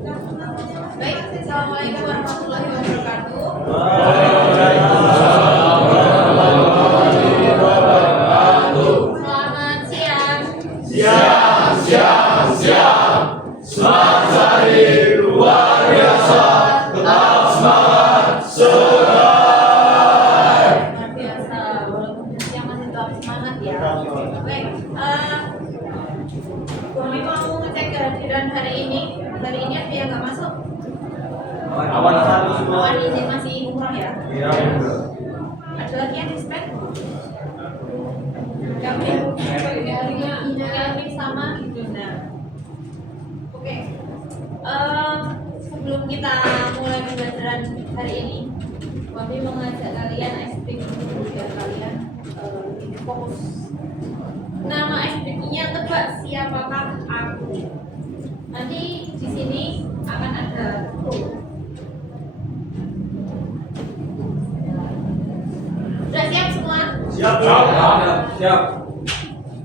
Baik, Assalamualaikum warahmatullahi wabarakatuh. Selamat siang. Siang. Semangat hari luar biasa. Tetap semangat semangat. Luar biasa, walaupun siang masih tetap semangat ya. Baik, kami mau ngecek kehadiran hari ini. Hari ini ada yang nggak masuk? Awan izin masih umroh ya? Iya. Ada lagi yang dispek? Kami sama Duna. Oke. Sebelum kita mulai pembelajaran hari ini, kami mengajak kalian speaking dulu biar kalian lebih fokus. Nama speakingnya tebak siapakah aku. Nanti di sini akan ada clue. Sudah siap semua? Siap.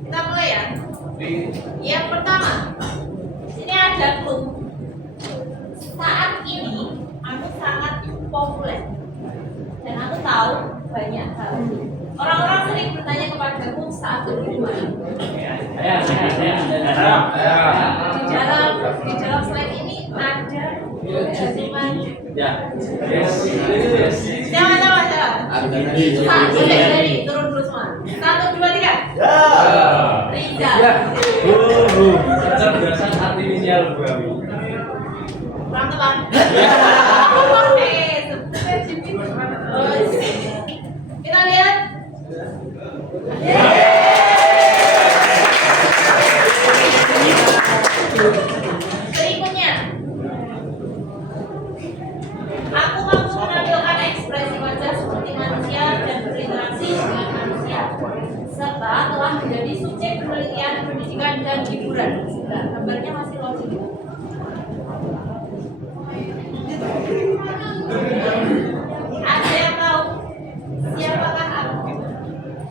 Kita mulai ya. Yang pertama, sini ada clue. Saat ini aku sangat populer dan aku tahu banyak hal. Orang-orang sering bertanya kepadaku saat berhubungan. Di dalam slide ini ada cuma Satu dari turun dulu semua. 1, 2, 3. Rizal. Kecerdasan artifisial kami. Teman-teman. Kita lihat. Berikutnya, aku mampu menampilkan ekspresi wajah seperti manusia dan berinteraksi dengan manusia, serta telah menjadi subjek penelitian, pendidikan, dan hiburan. Nah, gambarnya masih logik. Ada yang tahu siapakah aku?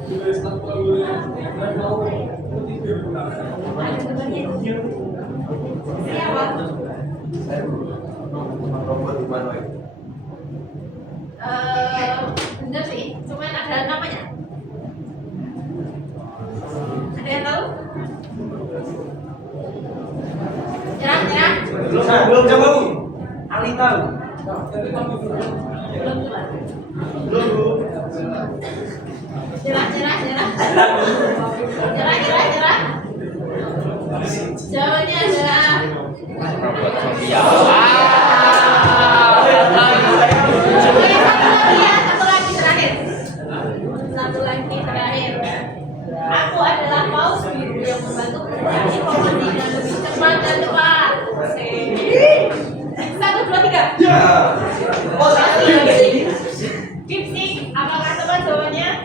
Ada gambarnya. Siapa? Bener sih, cuman ada namanya. Ada yang tahu? Nyerah. Belum coba. Ali tahu. Belum. Nyerah. Jawabannya adalah Satu lagi terakhir. Aku adalah paus biru yang membantu pencari informasi dan lebih cepat dan tepat. 1, 2, 3. Gipsy, apakah teman jawabannya?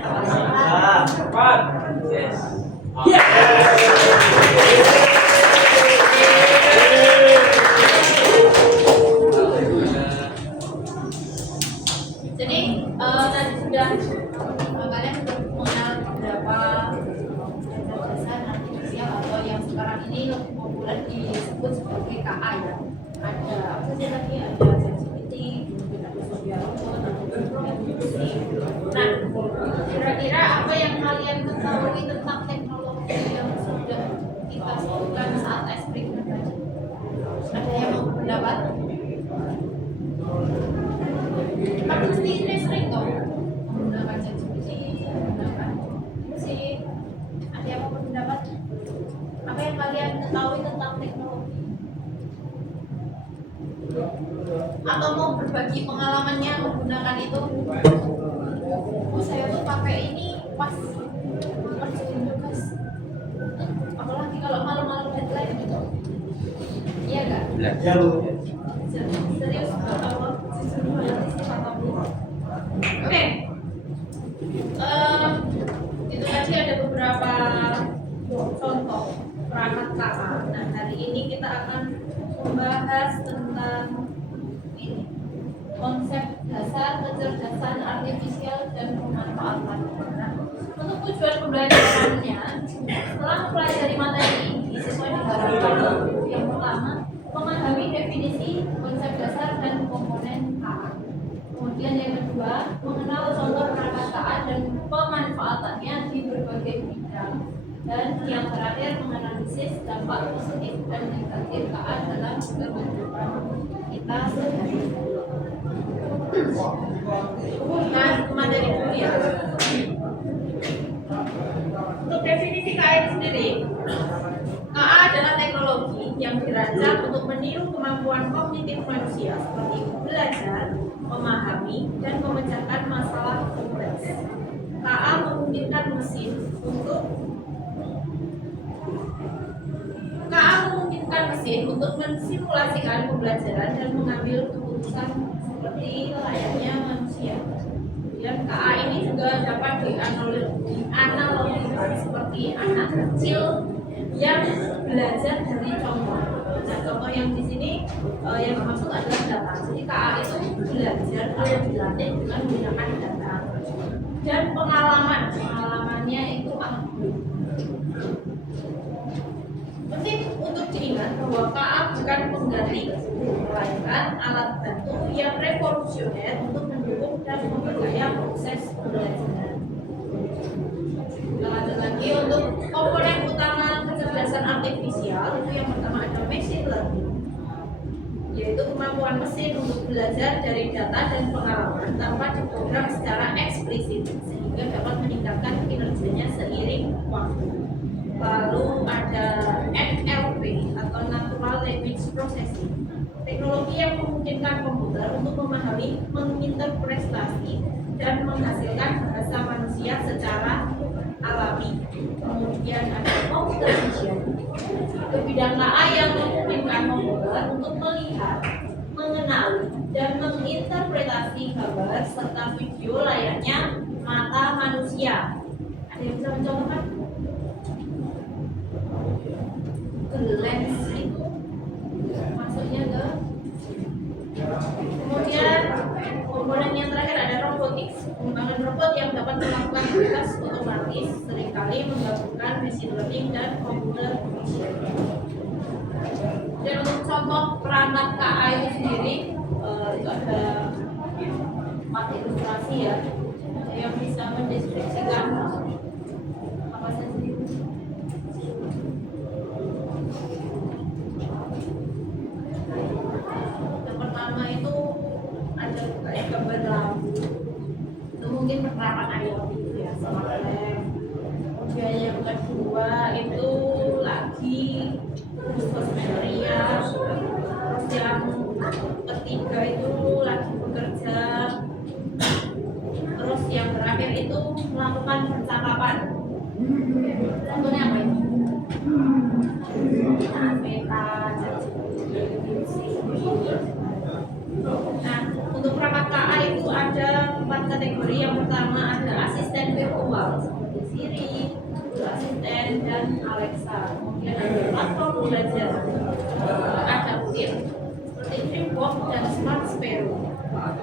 Cepat. Jadi tadi sudah kalian sudah mengenal beberapa jasa-jasa artifisial atau yang sekarang ini lebih populer disebut sebagai KA ya. Ada apa sih tadi? Ada sensitivity, kemudian ada social robot, ada produksi. Nah, kira-kira apa yang kalian ketahui tentang teknologi yang sudah kita sebutkan saat eksperimen tadi? Ada yang mau berpendapat? Kan mesti sering toh menggunakan ChatGPT, menggunakan musik. Ada yang mau berpendapat? Apa yang kalian ketahui tentang teknologi? Atau mau berbagi pengalamannya menggunakan itu? Oh, saya tuh pakai ini pas kerjain tugas. Apalagi kalau malam-malam deadline gitu. Iya nggak? Ya lu. Serius atau Oke. Itu tadi ada beberapa contoh perangkat KA. Nah, hari ini kita akan membahas tentang ini, konsep dasar kecerdasan artifisial dan pemanfaatan. Nah, untuk tujuan pembelajarannya, setelah mempelajari materi ini, siswa diharapkan yang pertama memahami definisi Dan yang terakhir menganalisis dampak positif dan negatif KA dalam kehidupan kita sehari-hari. Nah, materi dulu ya. Untuk definisi KA itu sendiri, KA adalah teknologi yang dirancang untuk meniru kemampuan kognitif manusia seperti belajar, memahami, dan memecahkan masalah kompleks. KA memungkinkan mesin untuk mensimulasikan pembelajaran dan mengambil keputusan seperti layaknya manusia. Dan KA ini juga dapat dianalogikan seperti anak kecil yang belajar dari contoh. Nah, contoh yang di sini yang dimaksud adalah data. Jadi KA itu belajar atau dilatih dengan menggunakan data. Dan pengalamannya itu aktif. Penting untuk diingat bahwa KA bukan pengganti, melainkan alat bantu yang revolusioner untuk mendukung dan memperkaya proses pembelajaran. Kita lanjut lagi untuk komponen utama kecerdasan artifisial itu yang pertama ada machine learning, yaitu kemampuan mesin untuk belajar dari data dan pengalaman tanpa diprogram secara eksplisit sehingga dapat meningkatkan kinerjanya seiring waktu. Lalu ada NLP atau Natural Language Processing, teknologi yang memungkinkan komputer untuk memahami, menginterpretasi, dan menghasilkan bahasa manusia secara alami. Kemudian ada computer vision, itu bidang KA yang memungkinkan komputer untuk melihat, mengenali, dan menginterpretasi gambar serta video layaknya mata manusia. Ada yang bisa mencontohkan? Lens itu masuknya ke. Kemudian komponen yang terakhir ada robotics, pengembangan robot yang dapat melakukan tugas otomatis seringkali menggabungkan machine learning dan computer vision. Dan untuk contoh perangkat KA itu sendiri itu ada 4 ilustrasi ya yang bisa mendeskripsikan apa saja itu. Itu ada kayak gambar lampu, itu mungkin penerapan IoT itu ya, smart lamp. Kemudian yang kedua itu lagi khusus material, terus yang ketiga itu lagi bekerja, terus yang terakhir itu melakukan percakapan. Contohnya apa itu? Meta, Nah, untuk perangkat KA itu ada 4 kategori. Yang pertama ada asisten virtual seperti Siri, Google Assistant, dan Alexa. Kemudian ada platform belajar adaptif seperti Dreambox dan Smart Sparrow.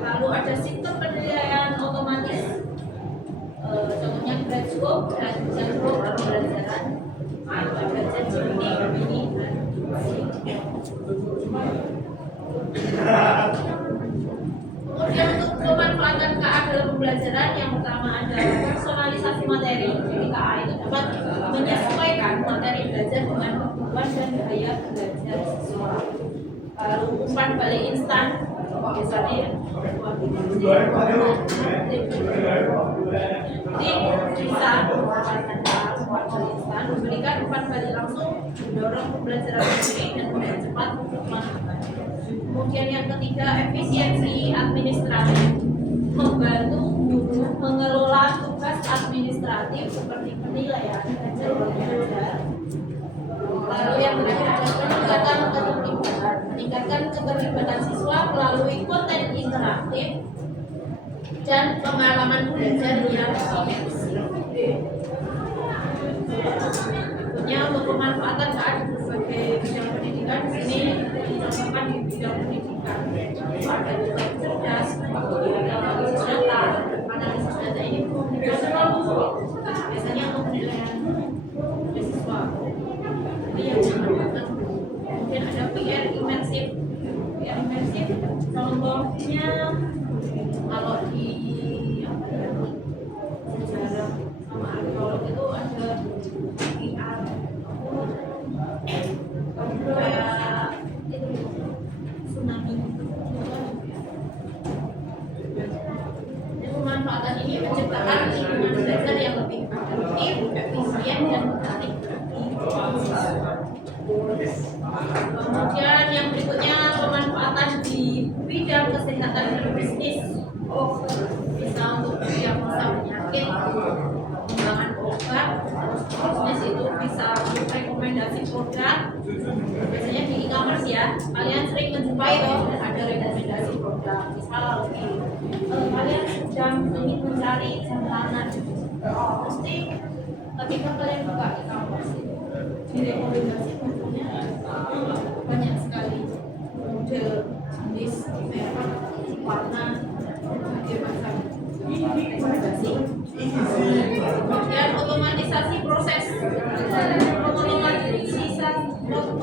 Lalu ada sistem penilaian otomatis, contohnya Gradescope dan Zenroad pembelajaran. Ada ChatGPT, Gemini, dan Kemudian untuk pemanfaatan KA dalam pembelajaran, yang pertama ada personalisasi materi. Jadi KA itu dapat menyesuaikan materi belajar dengan kebutuhan dan gaya belajar siswa. Lalu umpan balik instan, biasanya bisa memberikan umpan balik langsung, mendorong pembelajaran sendiri dan mempercepat pemahaman. Kemudian yang ketiga, efisiensi administratif, membantu guru mengelola tugas administratif seperti penilaian dan jadwal belajar. Lalu yang terakhir ada meningkatkan keterlibatan siswa melalui konten interaktif dan pengalaman belajar yang imersif. Tentunya untuk pemanfaatan saat berbagai bidang pendidikan di sini dicontohkan di bidang pendidikan. Ada juga cerdas, analisis data. Analisis data ini biasanya untuk penilaian siswa. Ini yang dimanfaatkan. Kemudian ada PR imersif. PR imersif contohnya kalau di sejarah sama arkeolog itu ada sering menjumpai toh ada rekomendasi produk, misal kalian sedang ingin mencari jam tangan, pasti ketika kalian buka e-commerce di rekomendasi munculnya banyak sekali model, jenis, merek, warna, berbagai macam rekomendasi. Dan otomatisasi proses,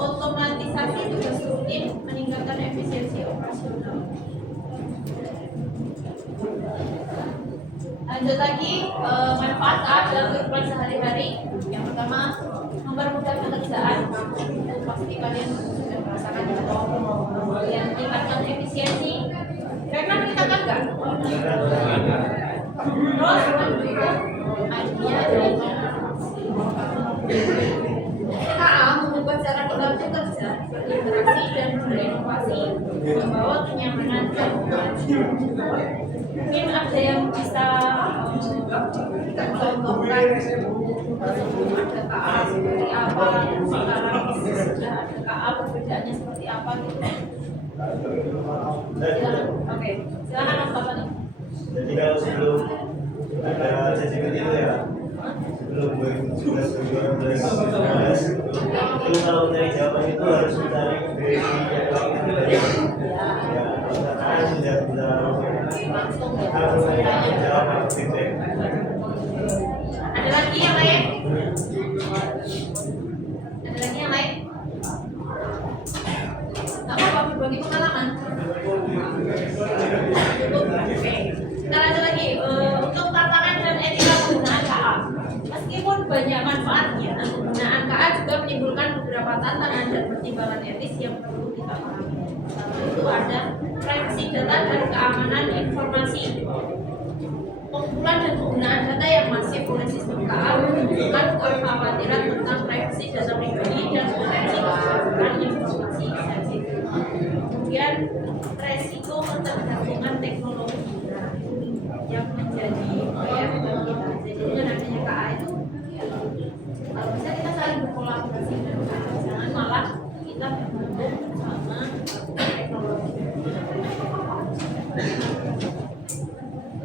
otomatisasi tugas rutin meningkatkan efisiensi operasional. Lanjut lagi, manfaat dalam kehidupan sehari-hari. Yang pertama, mempermudah pekerjaan. Itu pasti kalian sudah merasakan atau yang meningkatkan efisiensi. Karena kita kan enggak. Terus mendukung idea dan KA mengubah cara kita bekerja, berinteraksi dan berinovasi, membawa kenyamanan dan kemajuan. Mungkin ada yang bisa contohkan sebelum ada KA seperti apa, sekarang sudah ada KA perbedaannya seperti apa gitu. Silakan. Oke, silakan Mas Bapak nih. Jadi kalau sebelum ada CCPT itu ya, sebelum 2017 itu kalau mencari jawaban itu harus mencari dari ya, karena sudah bisa Langsung ya. harus mencari jawaban feedback. Ada lagi yang lain? Ada lagi yang lain? Nggak apa-apa, berbagi pengalaman. Oke. Kita lanjut lagi. Untuk tantangan dan etika penggunaan KA. Meskipun banyak manfaatnya, penggunaan KA juga menimbulkan beberapa tantangan dan pertimbangan etis yang perlu kita pahami. Satu itu ada privasi data dan keamanan informasi. Pengumpulan dan penggunaan data yang masif oleh sistem KA menimbulkan kekhawatiran tentang privasi data pribadi dan potensi kebocoran informasi sensitif. Kemudian resiko ketergantungan teknologi yang menjadi PR bagi kita. Jadi dengan adanya KA itu kalau bisa kita saling berkolaborasi dengan KA, jangan malah kita bergantung sama teknologi.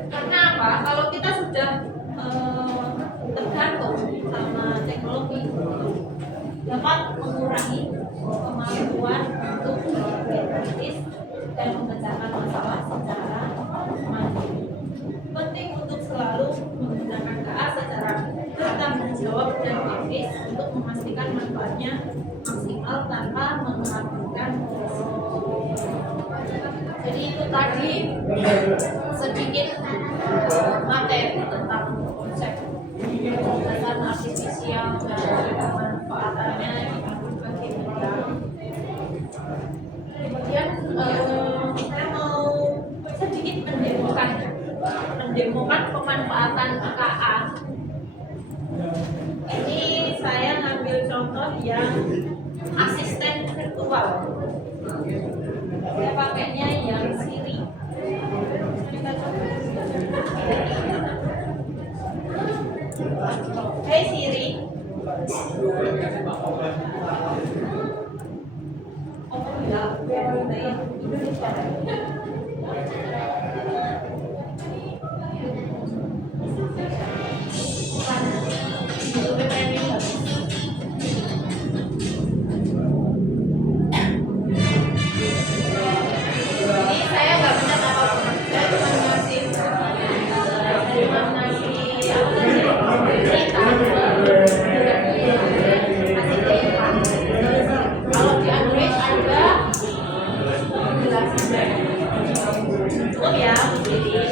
Karena apa? Kalau kita sudah tergantung sama teknologi, dapat mengurangi kemampuan untuk berpikir kritis dan memecahkan masalah secara mandiri. Penting untuk selalu menggunakan KA secara bertanggung jawab dan etis untuk memastikan manfaatnya maksimal tanpa mengabaikan risiko. Jadi itu tadi sedikit materi tentang konsep kecerdasan artifisial dan pemanfaatannya di berbagai bidang. Kemudian saya mau sedikit mendemokan pemanfaatan KA. Ini saya ngambil contoh yang asisten virtual. Saya pakainya yang Siri. Kita coba. Hai Siri. Oh enggak, Indonesia. Cukup ya, jadi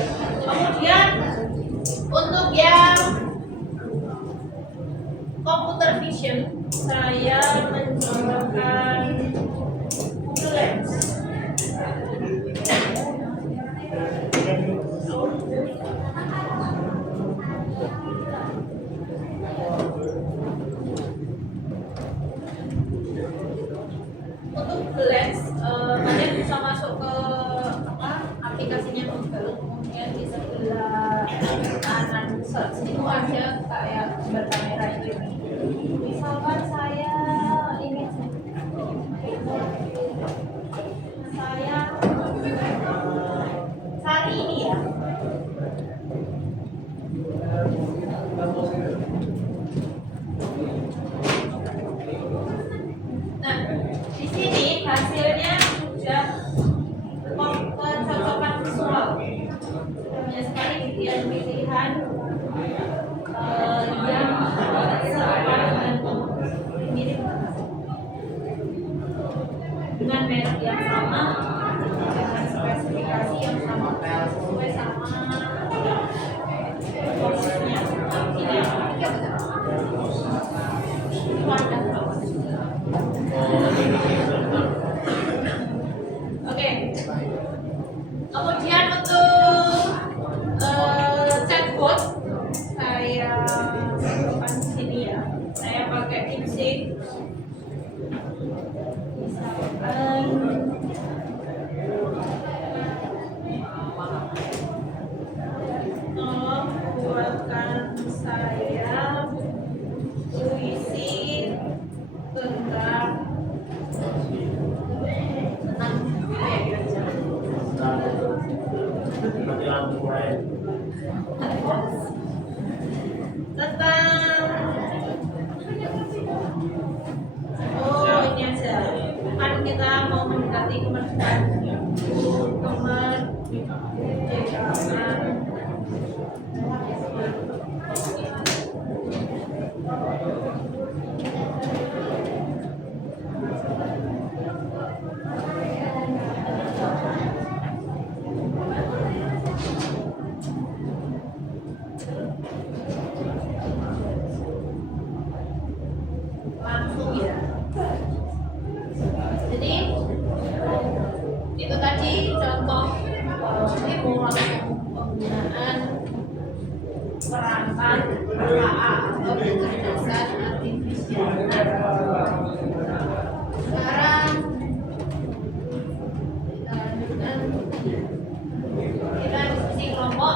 yang sama dengan spesifikasi yang sama sesuai sama posisinya. Ini yang ketiga betul. Ini warna berapa? Oke. Kemudian untuk chatbot saya simpan di sini ya. Saya pakai DeepSeek. Misalkan tolong buatkan saya puisi tentang ini aja, kan kita mau mendekati kemerdekaan langsung ya. Jadi itu tadi contoh ilmu langsung penggunaan perangkat KA atau kecerdasan artifisial. Sekarang kita lanjutkan, kita diskusi kelompok.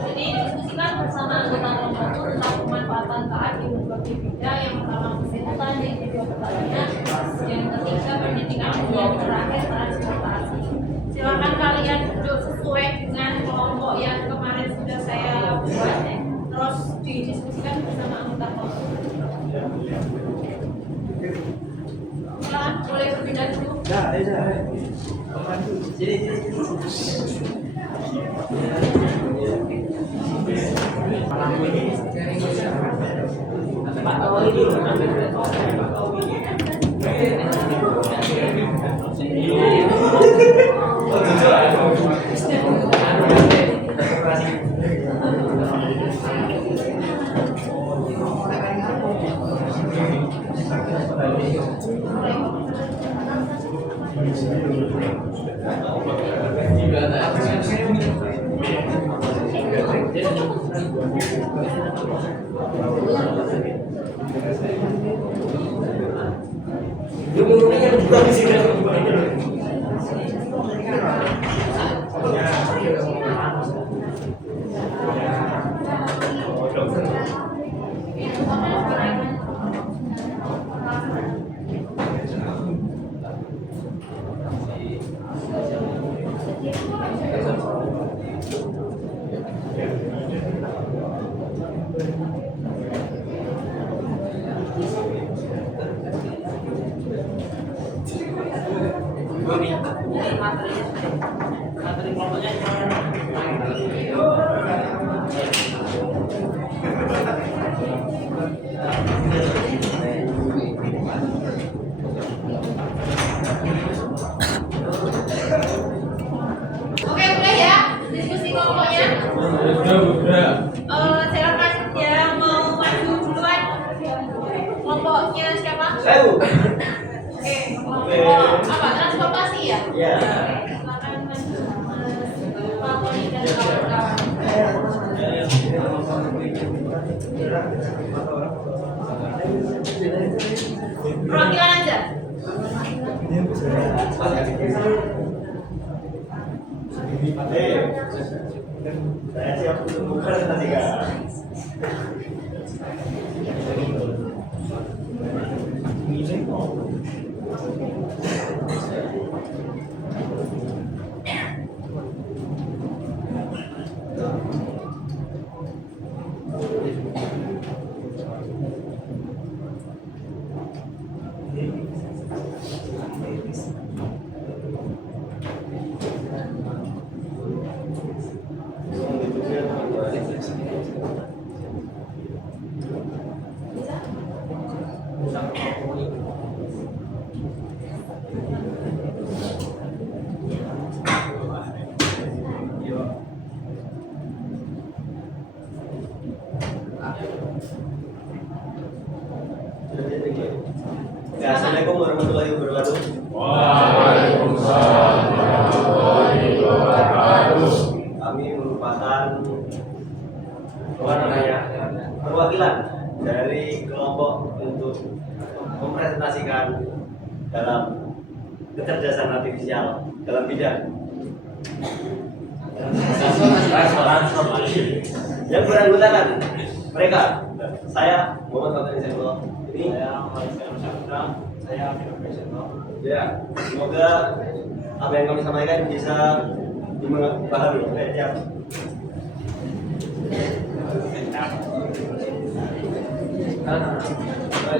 Jadi diskusikan bersama anggota kelompok itu tentang pemanfaatan KA di berbagai bidang. Yang pertama kesehatan, yang kedua pertanian, yang ketiga pendidikan, yang terakhir transportasi. Silakan kalian duduk sesuai dengan kelompok yang kemarin sudah saya buat, terus didiskusikan bersama anggota kelompok. Silakan boleh berpindah dulu. Oke, udah ya diskusi kelompoknya. Silakan yang mau maju duluan. Kelompoknya siapa? Saya. Oke, kelompok apa? Transportasi ya? Ya. Silakan maju, Pak Tony dan kawan-kawan. Perwakilan aja. Saya siap untuk buka nanti Kak. dalam kecerdasan artifisial dalam bidang yang beranggotakan mereka. Saya Muhammad Fatani Zainullah. Ini saya ya, semoga apa yang kami sampaikan bisa dipahami. Siap.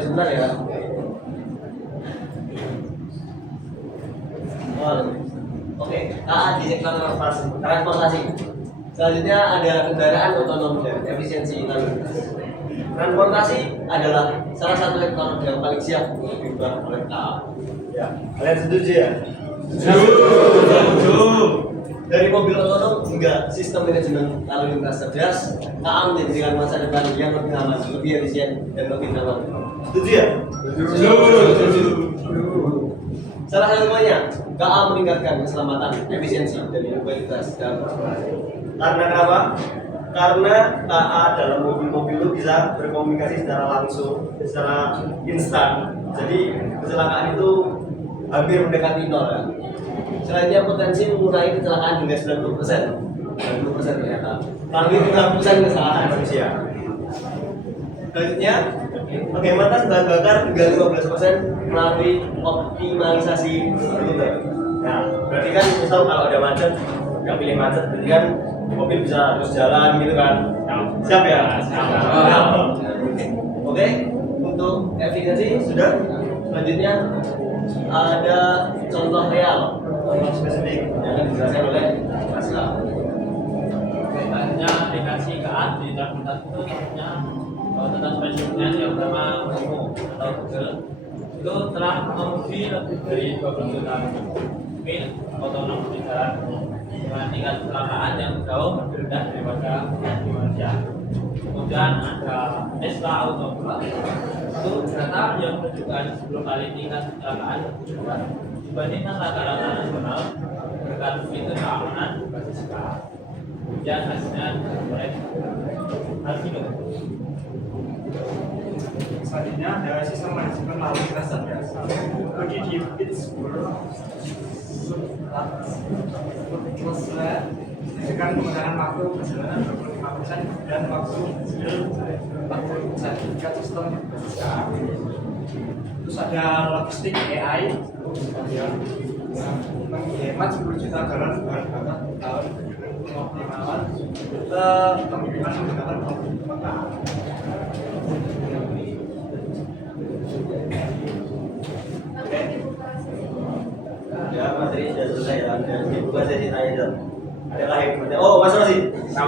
Sebentar ya. Oke, di sektor transportasi. Selanjutnya ada kendaraan otonom dan efisiensi lalu lintas. Transportasi adalah salah satu sektor yang paling siap untuk diubah oleh KA. Ya, kalian setuju ya? Setuju. Dari mobil otonom hingga sistem manajemen lalu lintas cerdas, KA menjadikan masa depan yang lebih aman, lebih efisien, dan lebih nyaman. Setuju ya? Setuju. Salah satunya, KA meningkatkan keselamatan, efisiensi, dan mobilitas dalam transportasi. Karena apa? Karena KA dalam mobil-mobil itu bisa berkomunikasi secara langsung, secara instan. Jadi kecelakaan itu hampir mendekati nol ya. Selainnya potensi mengurangi kecelakaan hingga 90%. 90% ternyata. Tapi 30% kesalahan manusia. Selanjutnya, penghematan bahan bakar hingga 15% melalui optimalisasi rute. Nah, berarti kan misal kalau ada macet, nggak pilih macet, berarti kan mobil bisa terus jalan gitu kan. Siap ya? Siap. Oke, untuk efisiensi sudah. Selanjutnya ada contoh real, contoh spesifik yang akan dijelaskan oleh Mas Ilham. Kaitannya aplikasi KA di transportasi itu tentunya tentang spesifiknya yang pertama Waymo atau Google itu telah menguji lebih dari 20 juta mil otonom di jalan dengan tingkat kecelakaan yang jauh lebih rendah daripada di manusia. Kemudian ada Tesla Autopilot itu data yang menunjukkan 10 kali tingkat kecelakaan dibandingkan rata-rata nasional berkat fitur keamanan berbasis KA. Kemudian hasilnya harus itu. Selanjutnya ada sistem manajemen lalu lintas cerdas. Bagi di Pittsburgh, dengan menggunakan waktu perjalanan 25% dan waktu hasil 40% jika sistem berbasis KA. Terus ada logistik AI yang menghemat 10 juta galon bahan bakar per tahun, pengoptimalan pengiriman menggunakan kota. Ya, materi sudah selesai ya. Dan dibuka sesi tanya jawab. Adakah yang bertanya? Oh, Mas Rosi. Saya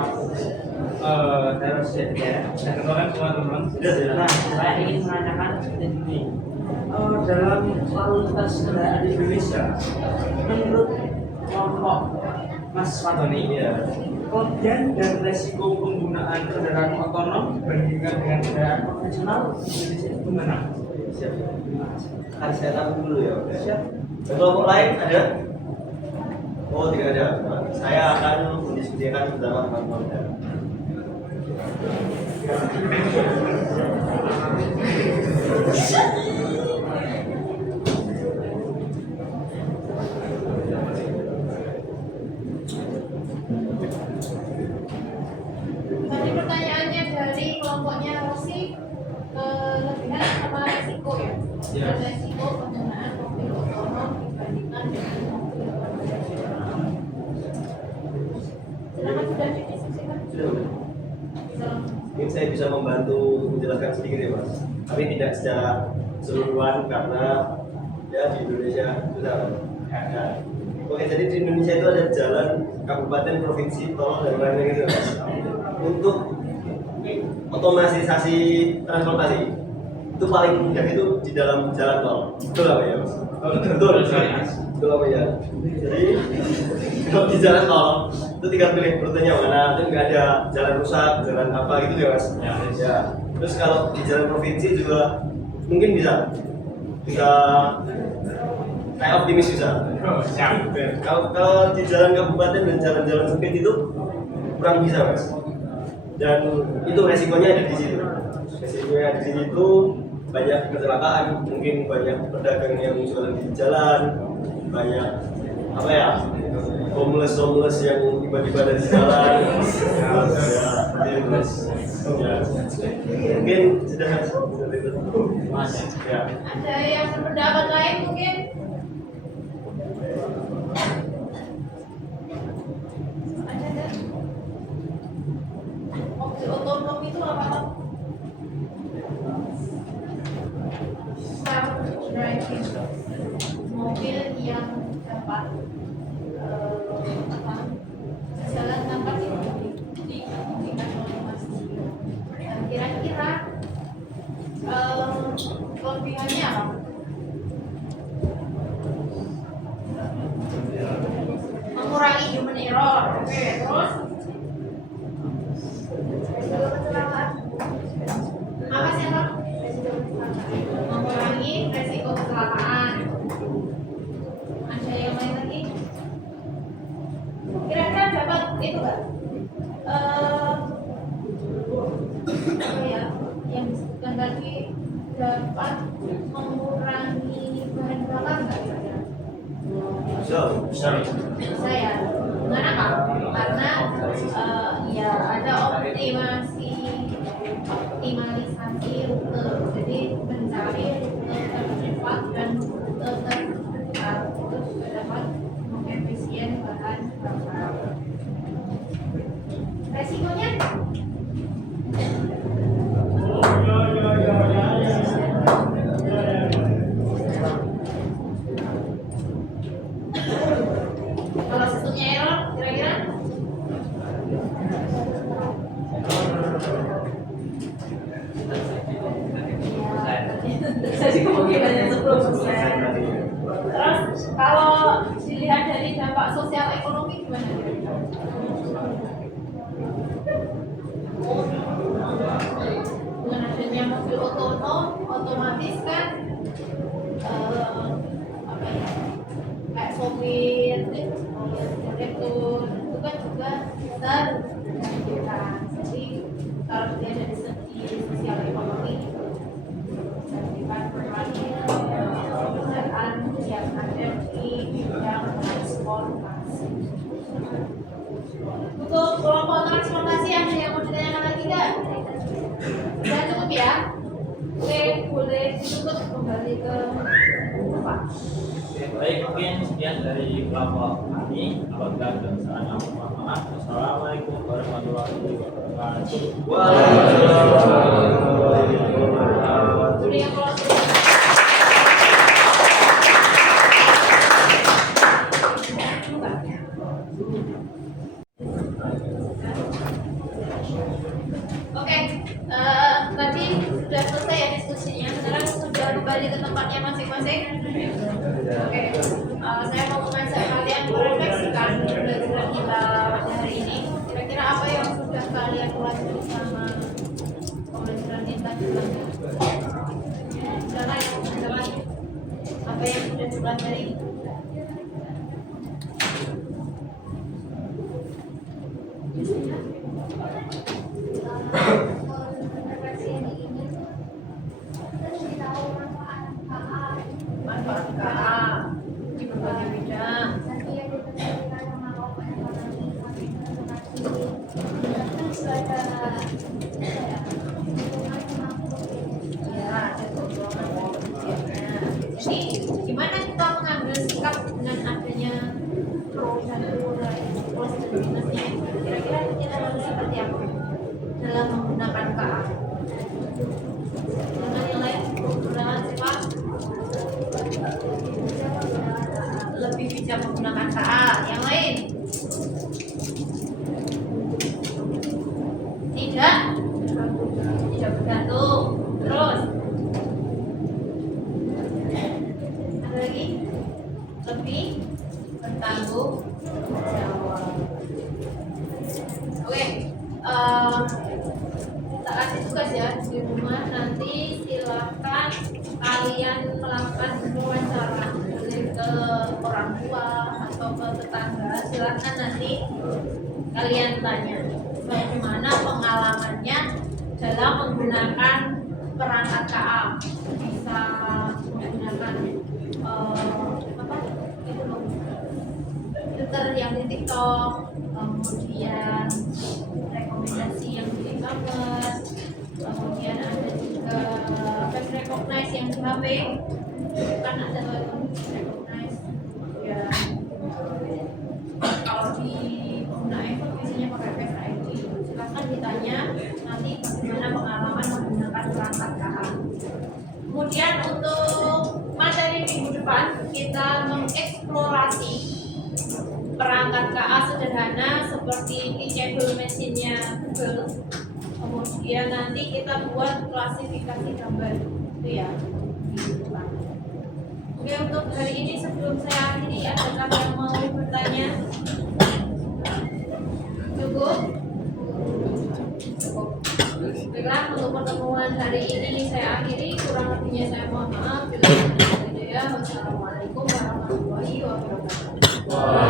harus ya. Dan kemarin teman-teman. Sudah. Nah, saya ingin menanyakan seperti ini. Dalam lalu lintas kendaraan di Indonesia, menurut kelompok Mas Fatoni, kelebihan dan resiko penggunaan kendaraan otonom dibandingkan dengan kendaraan konvensional di Indonesia itu gimana? Siap. Harus saya tahu dulu ya. Siap. Kelompok lain ada? Oh, tidak ada. Saya akan mendiskusikan bersama teman-teman. Tadi pertanyaannya dari kelompoknya Rosi, kelebihan sama resiko ya? Ya. Resiko penggunaan mobil otonom dibandingkan dengan mobil konvensional. Silakan sudah didiskusikan. Sudah. Bisa langsung. Mungkin saya bisa membantu menjelaskan sedikit ya Mas, tapi tidak secara keseluruhan karena ya di Indonesia sudah ada. Oke, jadi di Indonesia itu ada jalan, kabupaten, provinsi, tol dan lain-lain gitu Mas. Untuk otomatisasi transportasi itu paling mudah itu di dalam jalan tol. Betul apa ya Mas? Betul. Betul apa ya? Jadi kalau di jalan tol itu tinggal pilih rutenya mana, itu nggak ada jalan rusak, jalan apa gitu ya Mas. Ya. Terus kalau di jalan provinsi juga mungkin bisa kayak optimis bisa. Kalau di jalan kabupaten dan jalan-jalan sempit itu kurang bisa Mas. Dan itu resikonya ada di situ. Resikonya di situ banyak kecelakaan, mungkin banyak pedagang yang jualan di jalan, banyak apa ya, homeless yang tiba-tiba ada di jalan. Mungkin sudah ya. Ada yang berpendapat lain mungkin? Ada nggak? Mobil otonom itu apa? Self-driving mobil yang dapat jalan tanpa dikemudikan oleh manusia. Dan kira-kira kelebihannya apa? Mengurangi human error. Oke, terus apa sih apa? Mengurangi resiko kecelakaan. Ada yang lain lagi? Kira-kira dapat itu nggak? Apa ya? Yang disebutkan tadi dapat mengurangi bahan bakar nggak kira-kira? Bisa. Bisa ya. Kenapa? Karena ya ada optimalisasi rute. Jadi mencari rute tercepat dan rute terdekat itu juga dapat mengefisien bahan bakar. Resikonya? Kalau sistemnya error, kira-kira? Saya kemungkinannya 10%. Terus kalau dilihat dari dampak sosial ekonomi gimana? Dengan adanya mobil otonom, otomatis kan apa ya? Kayak sopir, direktur itu kan juga tergantikan. Jadi kalau dia dari segi sosial ekonomi tergantikan perusahaan yang ada di bidang transportasi. Untuk kelompok transportasi ada yang mau ditanyakan lagi nggak? Sudah cukup ya? Oke, boleh ditutup kembali ke Bapak. Baik, mungkin sekian dari kelompok kami. Apabila ada kesalahan, mohon maaf. Wassalamualaikum warahmatullahi wabarakatuh. Sudah yang keluar. Oke, tadi sudah selesai ya diskusinya. Sekarang sudah kembali ke tempatnya masing-masing. Oke, saya mau mengajak kalian merefleksikan pembelajaran kita pada hari ini. Kira-kira apa yang sudah kalian pelajari selama pembelajaran kita sebelumnya? Silakan. Apa yang sudah dipelajari? Manfaat KA di berbagai bidang. Ya, jadi gimana kita mengambil sikap dengan adanya pro dan kontra, plus dan minusnya? Kira-kira kita harus seperti apa dalam menggunakan KA? Dengan yang lain, menggunakan sifat lebih bijak menggunakan KA. Yang lain? Tidak bergantung. Terus ada lagi? Lebih bertanggung jawab. Oke, kita kasih tugas ya di rumah. Nanti silakan kalian melakukan wawancara ke orang tua atau ke tetangga. Silakan nanti kalian tanya bagaimana pengalamannya dalam menggunakan perangkat KA bisa menggunakan apa itu loh, filter yang di TikTok, kemudian rekomendasi yang di e-commerce, kemudian ada juga face recognize yang di HP, kan ada recognize ya. Kalau di pengguna iPhone biasanya pakai Face ID. Silahkan ditanya nanti bagaimana pengalaman menggunakan perangkat KA. Kemudian untuk materi minggu depan kita mengeksplorasi perangkat KA sederhana seperti teachable machine-nya Google. Kemudian nanti kita buat klasifikasi gambar itu ya minggu depan. Oke, untuk hari ini sebelum saya akhiri, adakah yang mau bertanya? Cukup? Cukup. Baiklah, untuk pertemuan hari ini saya akhiri. Kurang lebihnya saya mohon maaf. Wassalamualaikum warahmatullahi wabarakatuh.